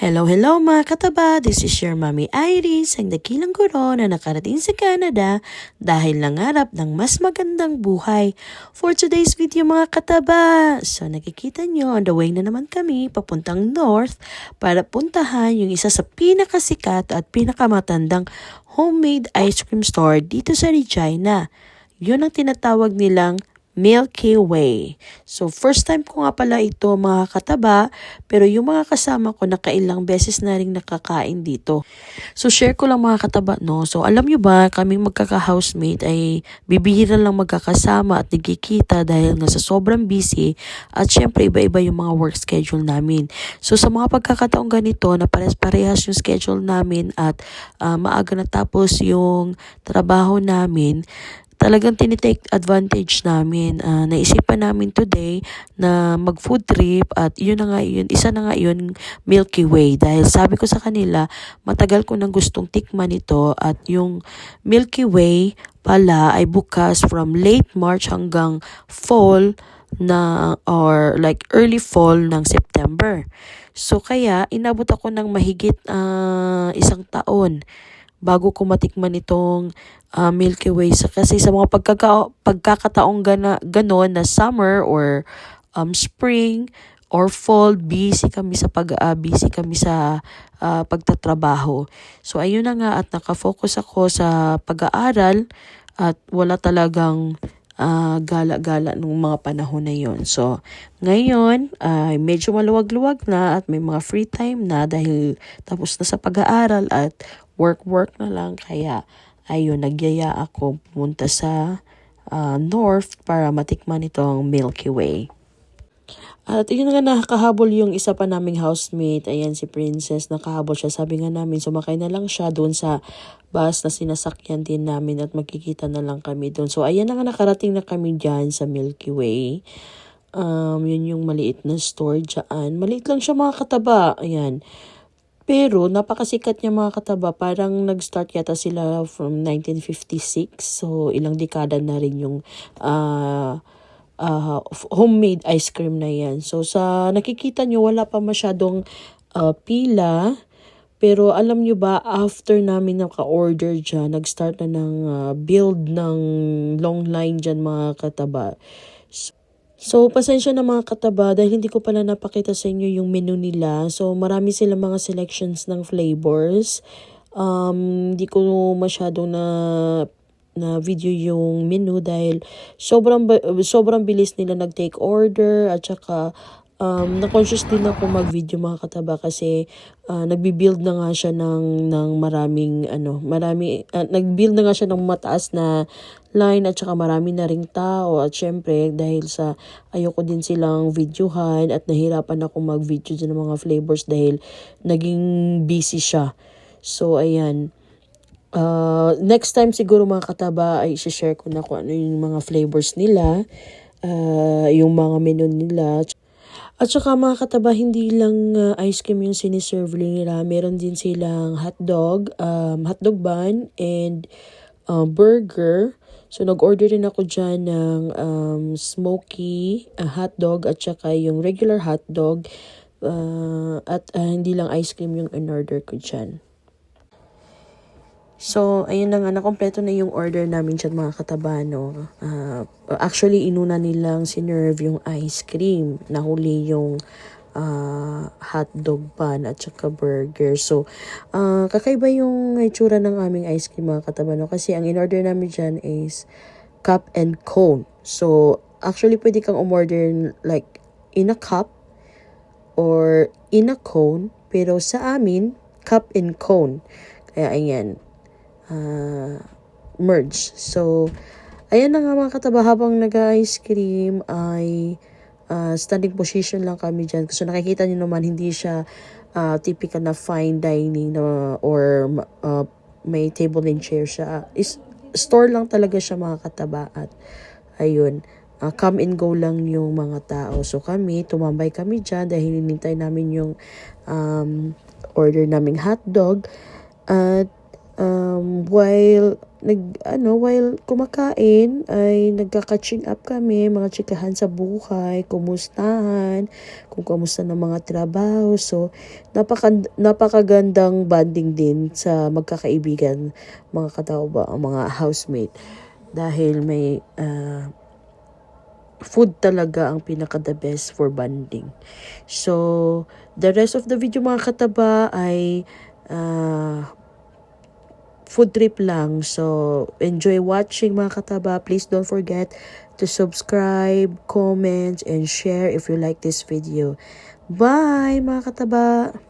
Hello, hello mga kataba! This is your Mommy Iris, ang dakilang guro na nakarating sa Canada dahil nangarap ng mas magandang buhay. For today's video mga kataba, so nakikita nyo on the way na naman kami papuntang north para puntahan yung isa sa pinakasikat at pinakamatandang homemade ice cream store dito sa Regina. Yun ang tinatawag nilang Milky Way. So, first time ko nga pala ito mga kataba, pero yung mga kasama ko nakailang beses na rin nakakain dito. So, share ko lang mga kataba, no? So, alam nyo ba, kaming magkaka-housemate ay bibihira lang magkakasama at nagkikita dahil nga sa sobrang busy at syempre iba-iba yung mga work schedule namin. So, sa mga pagkakataong ganito na parehas yung schedule namin at maaga natapos yung trabaho namin, talagang tinitake advantage namin. Naisipan namin today na mag-food trip at yun na nga yun, isa na nga yun, Milky Way. Dahil sabi ko sa kanila, matagal ko nang gustong tikman ito at yung Milky Way pala ay bukas from late March hanggang fall na or like early fall ng September. So kaya inabot ako ng mahigit isang taon bago ko matikman itong Milky Way. Kasi sa mga pagkakataong ganon na summer or spring or fall, busy kami sa pagtatrabaho. So ayun na nga at nakafocus ako sa pag-aaral at wala talagang gala-gala nung mga panahon na yon. So, ngayon, medyo maluwag-luwag na at may mga free time na dahil tapos na sa pag-aaral at work na lang. Kaya, ayun, nagyaya ako pumunta sa north para matikman itong Milky Way. At yun nga nakahabol yung isa pa naming housemate, ayan si Princess, nakahabol siya. Sabi nga namin, sumakay na lang siya doon sa bus na sinasakyan din namin at magkikita na lang kami doon. So ayan na nga nakarating na kami dyan sa Milky Way. Yun yung maliit na store dyan. Maliit lang siya mga kataba, ayan. Pero napakasikat niya mga kataba, parang nag-start yata sila from 1956. So ilang dekada na rin yung homemade ice cream na yan. So sa nakikita nyo wala pa masyadong pila, pero alam nyo ba after namin naka-order dyan, nag-start na ng build ng long line dyan mga kataba. So pasensya na mga kataba dahil hindi ko pala napakita sa inyo yung menu nila. So marami sila mga selections ng flavors. Hindi ko masyadong na video yung menu dahil sobrang bilis nila nag-take order at saka na-conscious din ako mag-video mga kataba kasi nagbi-build na nga siya ng maraming nag-build na nga siya ng mataas na line at saka marami na ring tao at syempre dahil sa ayoko din silang videohan at nahirapan ako mag-video din ng mga flavors dahil naging busy siya. So ayan. Next time siguro mga kataba ay share ko na kung ano yung mga flavors nila, yung mga menu nila. At saka mga kataba, hindi lang ice cream yung siniserve nila. Meron din silang hotdog bun, and burger. So nag-order din ako dyan ng smoky hotdog at saka yung regular hotdog. At hindi lang ice cream yung in-order ko dyan. So, ayun na nga, nakompleto na yung order namin dyan mga kataba, no? Actually, inuna nilang sinerve yung ice cream. Nahuli yung hotdog bun at saka burger. So, kakaiba yung itsura ng aming ice cream mga kataba, no? Kasi ang in-order namin dyan is cup and cone. So, actually, pwede kang umorder like in a cup or in a cone. Pero sa amin, cup and cone. Kaya, ayan. Merge. So, ayan na nga mga kataba, habang nag-ice cream ay standing position lang kami dyan. Kasi nakikita niyo naman, hindi siya typical na fine dining or may table and chair siya. Store lang talaga siya mga kataba. At ayun, come and go lang yung mga tao. So kami, tumambay kami dyan dahil hinintay namin yung order naming hotdog. At while kumakain ay nagka-catching up kami, mga chikahan sa buhay, kumustahan, kung kamusta ng mga trabaho. So napakagandang bonding din sa magkakaibigan, mga katawba, mga housemate, dahil may food talaga ang pinaka-the best for bonding. So the rest of the video, mga kataba, ay food trip lang. So, enjoy watching, mga kataba. Please don't forget to subscribe, comment, and share if you like this video. Bye, mga kataba!